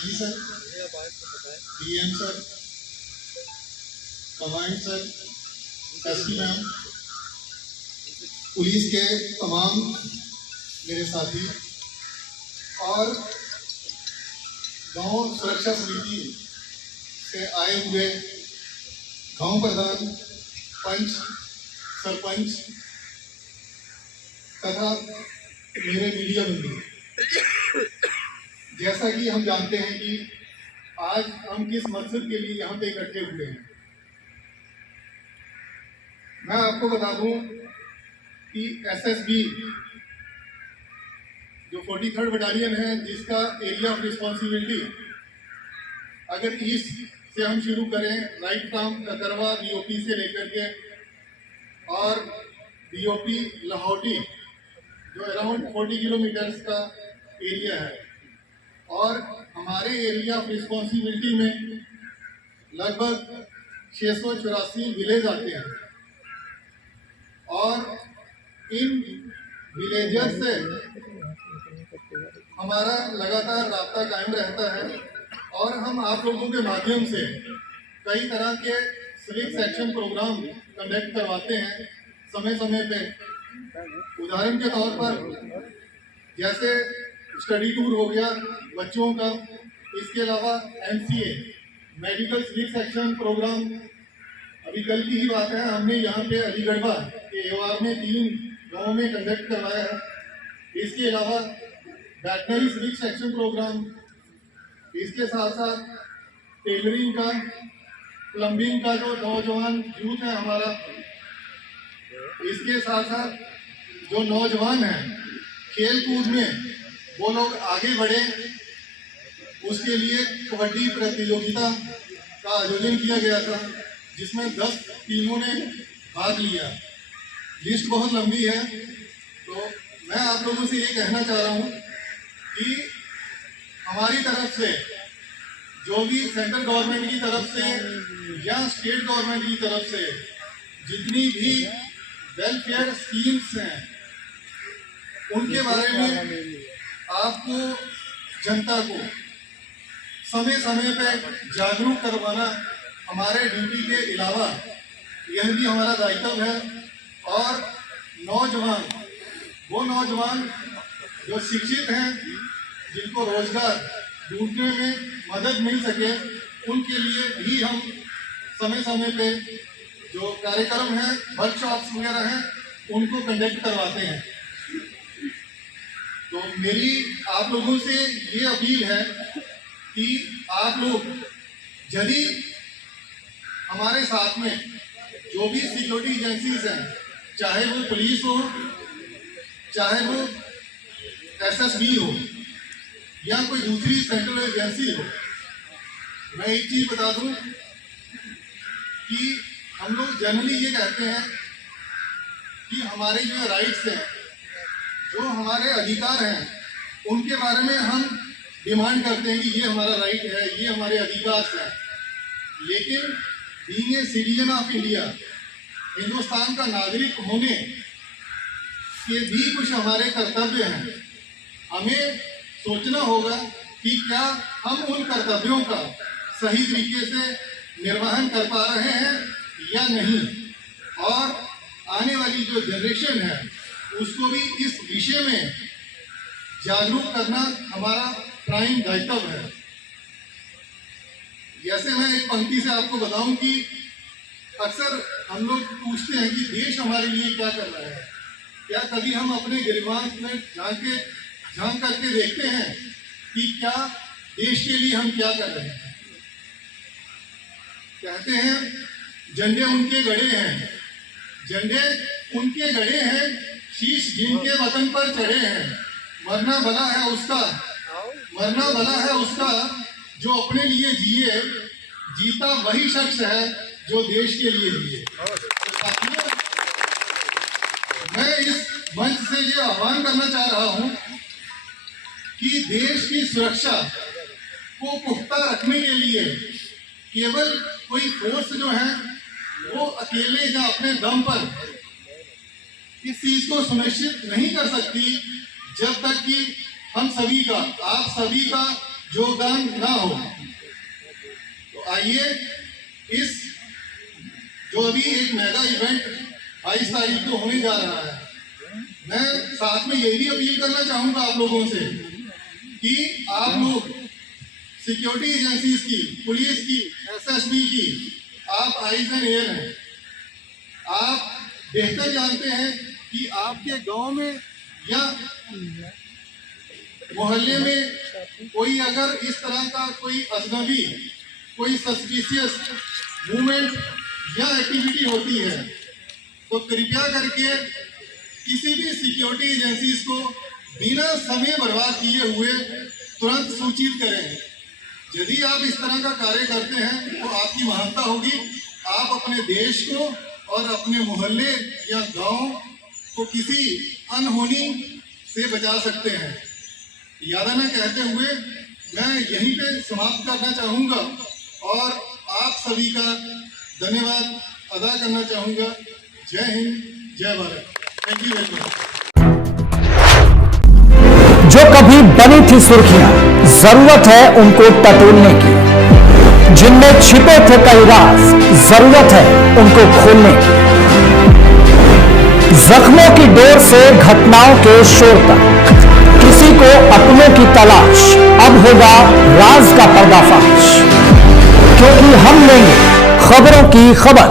IG sir, DM sir, command sir, SP ma'am, police के तमाम मेरे साथी और गांव सुरक्षा समिति से आए हुए गांव प्रधान, पंच, सरपंच तथा मेरे मीडिया बंधु, जैसा कि हम जानते हैं कि आज हम किस मकसद के लिए यहाँ पे इकट्ठे हुए हैं। मैं आपको बता दूं कि एसएसबी जो 43rd बटालियन है, जिसका एरिया ऑफ रिस्पॉन्सिबिलिटी अगर ईस्ट से हम शुरू करें, राइट फ्रॉम ककरवा बीओपी से लेकर के और बीओपी लाहौटी जो अराउंड 40 किलोमीटर्स का एरिया है, और हमारे एरिया ऑफ रिस्पॉन्सिबिलिटी में लगभग 684 विलेज आते हैं और इन विलेजर्स से हमारा लगातार राब्ता कायम रहता है और हम आप लोगों के माध्यम से कई तरह के सिविक सेक्शन प्रोग्राम कंडक्ट करवाते हैं समय समय पे। उदाहरण के तौर पर जैसे स्टडी टूर हो गया बच्चों का, इसके अलावा MCA medical civic section programme अभी कल की ही बात है, हमने यहाँ पे अलीगढ़वा के एवार में 3 गाँव में कंडक्ट करवाया है। इसके अलावा वेटनरी सिविक सेक्शन प्रोग्राम, इसके साथ साथ टेलरिंग का, प्लम्बिंग का जो नौजवान यूथ है हमारा, इसके साथ साथ जो नौजवान हैं खेल कूद में वो लोग आगे बढ़े, उसके लिए कबड्डी प्रतियोगिता का आयोजन किया गया था जिसमें 10 टीमों ने भाग लिया। लिस्ट बहुत लंबी है, तो मैं आप लोगों से ये कहना चाह रहा हूँ कि हमारी तरफ से जो भी सेंट्रल गवर्नमेंट की तरफ से या स्टेट गवर्नमेंट की तरफ से जितनी भी वेलफेयर स्कीम्स हैं उनके बारे में आपको, जनता को समय समय पे जागरूक करवाना हमारे ड्यूटी के अलावा यह भी हमारा दायित्व है। और नौजवान, वो नौजवान जो शिक्षित हैं, जिनको रोजगार ढूंढने में मदद मिल सके, उनके लिए भी हम समय समय पे जो कार्यक्रम हैं, वर्कशॉप्स वगैरह हैं, उनको कंडक्ट करवाते हैं। तो मेरी आप लोगों से ये अपील है कि आप लोग यदि हमारे साथ में जो भी सिक्योरिटी एजेंसीज हैं, चाहे वो पुलिस हो, चाहे वो एसएसबी हो या कोई दूसरी सेंट्रल एजेंसी हो, मैं एक चीज बता दूं कि हम लोग जनरली ये कहते हैं कि हमारे जो राइट्स हैं, जो हमारे अधिकार हैं, उनके बारे में हम डिमांड करते हैं कि ये हमारा राइट है, ये हमारे अधिकार हैं। लेकिन being a citizen of India, Hindustan का नागरिक होने के भी कुछ हमारे कर्तव्य हैं। हमें सोचना होगा कि क्या हम उन कर्तव्यों का सही तरीके से निर्वहन कर पा रहे हैं या नहीं, और आने वाली जो जनरेशन है उसको भी इस विषय में जागरूक करना हमारा प्राइम दायित्व है। जैसे मैं एक पंक्ति से आपको बताऊं कि अक्सर हम लोग पूछते हैं कि देश हमारे लिए क्या कर रहा है। क्या कभी हम अपने गिरबान में झांक करके देखते हैं कि क्या देश के लिए हम क्या कर रहे हैं? कहते हैं झंडे उनके गड़े हैं, झंडे उनके गड़े हैं, शीश जिनके वतन पर चढ़े हैं। मरना भला है उसका, मरना भला है उसका जो अपने लिए जिए, जीता वही शख्स है जो देश के लिए जिए। तो मैं इस मंच से ये आह्वान करना चाह रहा हूं कि देश की सुरक्षा को पुख्ता रखने के लिए केवल कोई फोर्स जो है वो अकेले या अपने दम पर इस चीज को सुनिश्चित नहीं कर सकती जब तक कि हम सभी का, आप सभी का योगदान ना हो। तो आइए इस जो अभी एक मेगा इवेंट 22 तारीख को होने जा रहा है, मैं साथ में ये भी अपील करना चाहूंगा आप लोगों से कि आप लोग सिक्योरिटी एजेंसीज की, पुलिस की, एसएसबी की, आप आइज एंड एयर हैं, आप बेहतर जानते हैं कि आपके गांव में या मोहल्ले में कोई अगर इस तरह का कोई अजनबी, कोई सस्पिशियस मूवमेंट या एक्टिविटी होती है तो कृपया करके किसी भी सिक्योरिटी एजेंसीज को बिना समय बर्बाद किए हुए तुरंत सूचित करें। यदि आप इस तरह का कार्य करते हैं तो आपकी महानता होगी, आप अपने देश को और अपने मोहल्ले या गांव को किसी अनहोनी से बचा सकते हैं। यादा में कहते हुए मैं यहीं पे समाप्त करना चाहूँगा और आप सभी का धन्यवाद अदा करना चाहूँगा। जय हिंद, जय Bharat. Thank you very much. जो कभी बनी थी सुर्खियां, जरूरत है उनको टटोलने की। जिनमें छिपे थे कई राज, जरूरत है उनको खोलने की। जख्मों की डोर से घटनाओं के शोर तक, किसी को अपनों की तलाश, अब होगा राज का पर्दाफाश। क्योंकि हम लेंगे खबरों की खबर।